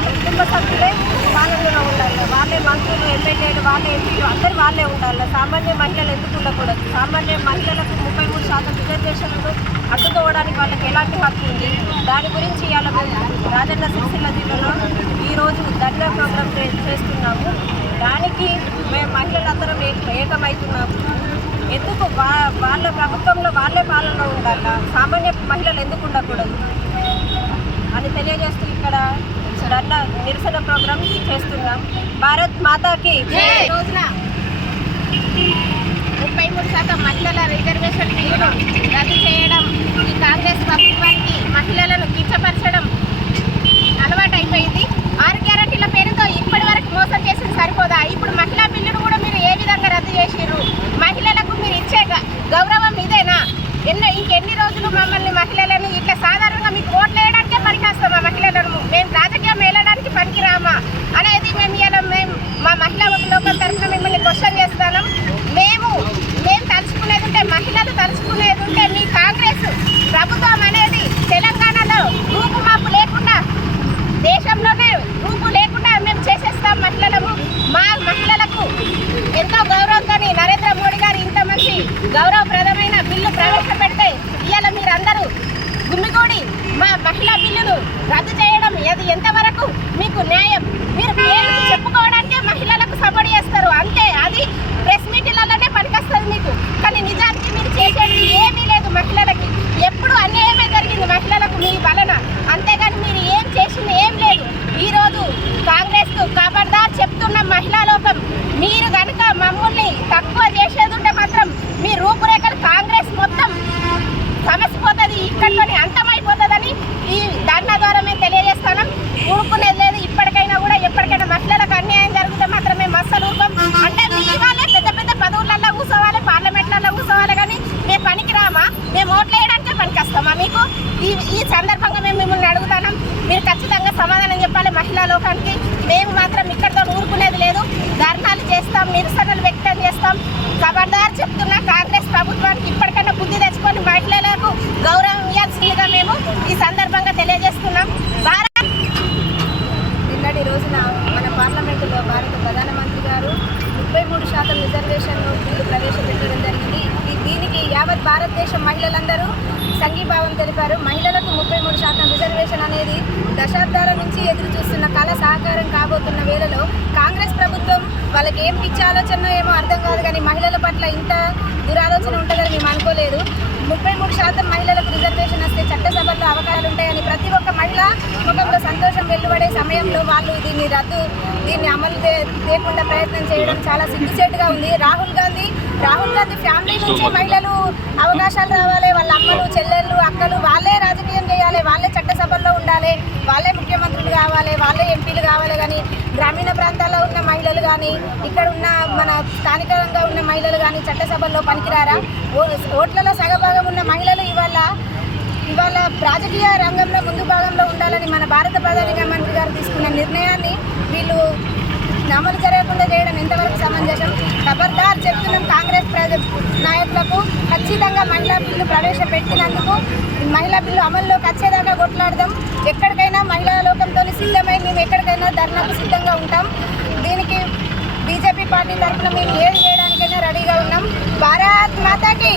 వాళ్ళ కుటుంబ సభ్యులే పాలనలో ఉండాలి, వాళ్ళే మంత్రులు, ఎమ్మెల్యేలు, వాళ్ళే ఎంపీలు, అందరూ వాళ్ళే ఉండాలి. సామాన్య మహిళలు ఎందుకు ఉండకూడదు? సామాన్య మహిళలకు 33% రిజర్వేషన్లు అడ్డుకోవడానికి వాళ్ళకి ఎలాంటి హక్కు ఉంది? దాని గురించి ఇవాళ రాజన్న సిరిసిల్ల జిల్లాలో ఈరోజు ధర్నా ప్రోగ్రాం చేస్తున్నాము. దానికి మేము మహిళలందరం ఏకమవుతున్నాము. ఎందుకు వాళ్ళ ప్రభుత్వంలో వాళ్ళే పాలనలో ఉండాలా, సామాన్య మహిళలు ఎందుకు ఉండకూడదు అని తెలియజేస్తూ ఇక్కడ ధర్నా నిరసన ప్రోగ్రాం చేస్తున్నాం. భారత్ మాతాకి రోజున 33% మహిళల రిజర్వేషన్ రద్దు చేయడం, ఈ కాంగ్రెస్ ప్రభుత్వానికి మహిళలను కించపరచడం అలవాటు అయిపోయింది. 6 గ్యారెంటీల పేరుతో ఇప్పటి వరకు మోసం చేసింది సరిపోదా? ఇప్పుడు మహిళా బిల్లును కూడా మీరు ఏ విధంగా రద్దు చేసిర్రు? మహిళలకు మీరు ఇచ్చే గౌరవం ఇదేనా? ఇంకెన్ని రోజులు మమ్మల్ని మహిళలను ఇట్లా సాధారణంగా మీకు ఓట్లు వేయడానికే పనికొస్తామా? మహిళలను మేము రాజకీయం వెళ్ళడానికి పనికిరామా అనేది మేము మా మహిళా లోకం తరఫున మిమ్మల్ని క్వశ్చన్ చేస్తాను. మేము తలుచుకునేది ఉంటే, మహిళలు తలుచుకునేది ఉంటే, మీ కాంగ్రెస్ ప్రభుత్వం అనేది తెలంగాణలో రూపుమాపు లేకుండా, దేశంలోనే రూపు లేకుండా మేము చేసేస్తాం. మా మహిళలకు ఎంతో గౌరవంతో నరేంద్ర మోడీ గారు ఇంత మంచి గౌరవప్రదమైన బిల్లు ప్రవేశపెడితే ఇవాళ మీరందరూ గుమ్మిగూడి మా మహిళా బిల్లును రద్దు చేయడం అది ఎంతవరకు మీకు న్యాయం? మీరు పేరుకు చెప్పుకోవడానికే మహిళలకు సపోర్ట్ చేస్తారు అంతే, అది ప్రెస్ మీటింగ్లలోనే పనికొస్తుంది మీకు. కానీ నిజానికి మీరు చేసేది ఏమీ లేదు. మహిళలకి ఎప్పుడు అన్యాయమే జరిగింది మహిళలకు మీ వలన, అంతేగాని మీరు ఏం చేసింది ఏం లేదు. ఈరోజు కాంగ్రెస్కు ఖబర్దార్ చెప్తున్న మహిళా లోకం, మీరు కనుక మమ్మల్ని తక్కువ చేసేది ఉంటే మాత్రం మీ రూపురేఖలు కాంగ్రెస్ మొత్తం సమసిపోతుంది, ఇక్కడితోనే అంతమైపోతుందని ఈ ధర్నా ద్వారా మేము తెలియజేస్తున్నాం. ఊరుకునేది లేదు. ఇప్పటికైనా కూడా ఎప్పటికైనా మహిళలకు అన్యాయం జరిగితే మాత్రం మేము అస్సలు ఊరుకోం. అంటే మీ వాళ్ళే పెద్ద పెద్ద పదవులలో కూర్చోవాలి, పార్లమెంట్లలో కూర్చోవాలి, కానీ మేము పనికి రామా? మేము ఓట్లు వేయడానికే పనికొస్తామా మీకు? ఈ సందర్భంగా మేము మిమ్మల్ని అడుగుతున్నాం. మీరు ఖచ్చితంగా సమాధానం చెప్పాలి మహిళా లోకానికి. మేము మాత్రం ఇక్కడితో ఊరుకునేది లేదు. ధర్నాలు చేస్తాం, నిరసనలు వ్యక్తం చేస్తాం. ఖబర్దార్ చెప్తున్నా, కాంగ్రెస్ ప్రభుత్వానికి ఇప్పటికైనా బుద్ధి తెచ్చుకొని మహిళలకు గౌరవం ఇవ్వాల్సిందిగా మేము ఈ సందర్భంగా తెలియజేస్తున్నాం. నిన్నటి రోజున మన పార్లమెంటులో భారత ప్రధానమంత్రి గారు 33% రిజర్వేషన్ బిల్లు ప్రవేశపెట్టడం జరిగింది. దీనికి యావత్ భారతదేశం మహిళలందరూ సంఘీభావం తెలిపారు. మహిళలకు 33% రిజర్వేషన్ అనేది దశాబ్దాల నుంచి ఎదురు చూస్తున్న కళ సాకారం కాబోతున్న వేళలో కాంగ్రెస్ ప్రభుత్వం వాళ్ళకి ఏం పిచ్చి ఆలోచన ఏమో అర్థం కాదు, కానీ మహిళల పట్ల ఇంత దురాలోచన ఉంటుందని మేము అనుకోలేదు. 33% మహిళలకు రిజర్వేషన్ వస్తే చట్టసభల్లో అవకాశాలు ఉంటాయని ప్రతి ఒక్క మహిళ ముఖంలో సంతోషం వెలువడే సమయంలో వాళ్ళు దీన్ని అమలు చేయకుండా ప్రయత్నం చేయడం చాలా సిగ్గుచేటుగా ఉంది. రాహుల్ గాంధీ ఫ్యామిలీ నుంచి మహిళలు అవకాశాలు రావాలి, వాళ్ళ అమ్మలు, చెల్లెళ్ళు, అక్కలు వాళ్ళే రాజకీయం చేయాలి, వాళ్ళే చట్టసభల్లో ఉండాలి, వాళ్ళే ముఖ్యమంత్రులు కావాలి, వాళ్ళే ఎంపీలు కావాలి, కానీ గ్రామీణ ప్రాంతాల్లో ఉన్న మహిళలు కానీ, ఇక్కడ ఉన్న మన స్థానికంగా ఉన్న మహిళలు కానీ చట్టసభల్లో పనికిరారా? ఓట్లలో సగభాగం ఉన్న మహిళలు ఇవాళ రాజకీయ రంగంలో ముందు భాగంలో ఉండాలని మన భారత ప్రధానమంత్రి గారు తీసుకున్న నిర్ణయాన్ని వీళ్ళు అమలు జరగకుండా చేయడం ఎంతవరకు సమంజసం? ఖబర్దార్ చెప్తున్నాం కాంగ్రెస్ నాయకులకు, ఖచ్చితంగా మహిళా బిల్లు ప్రవేశపెట్టినందుకు మహిళా బిల్లు అమల్లోకి వచ్చేదాకా కొట్లాడదాం. ఎక్కడికైనా మహిళా లోకంతో సిద్ధమై మేము ఎక్కడికైనా ధర్నాకు సిద్ధంగా ఉంటాం. దీనికి బీజేపీ పార్టీ తరఫున మేము ఏది చేయడానికైనా రెడీగా ఉన్నాం. భారత్ మాతాకి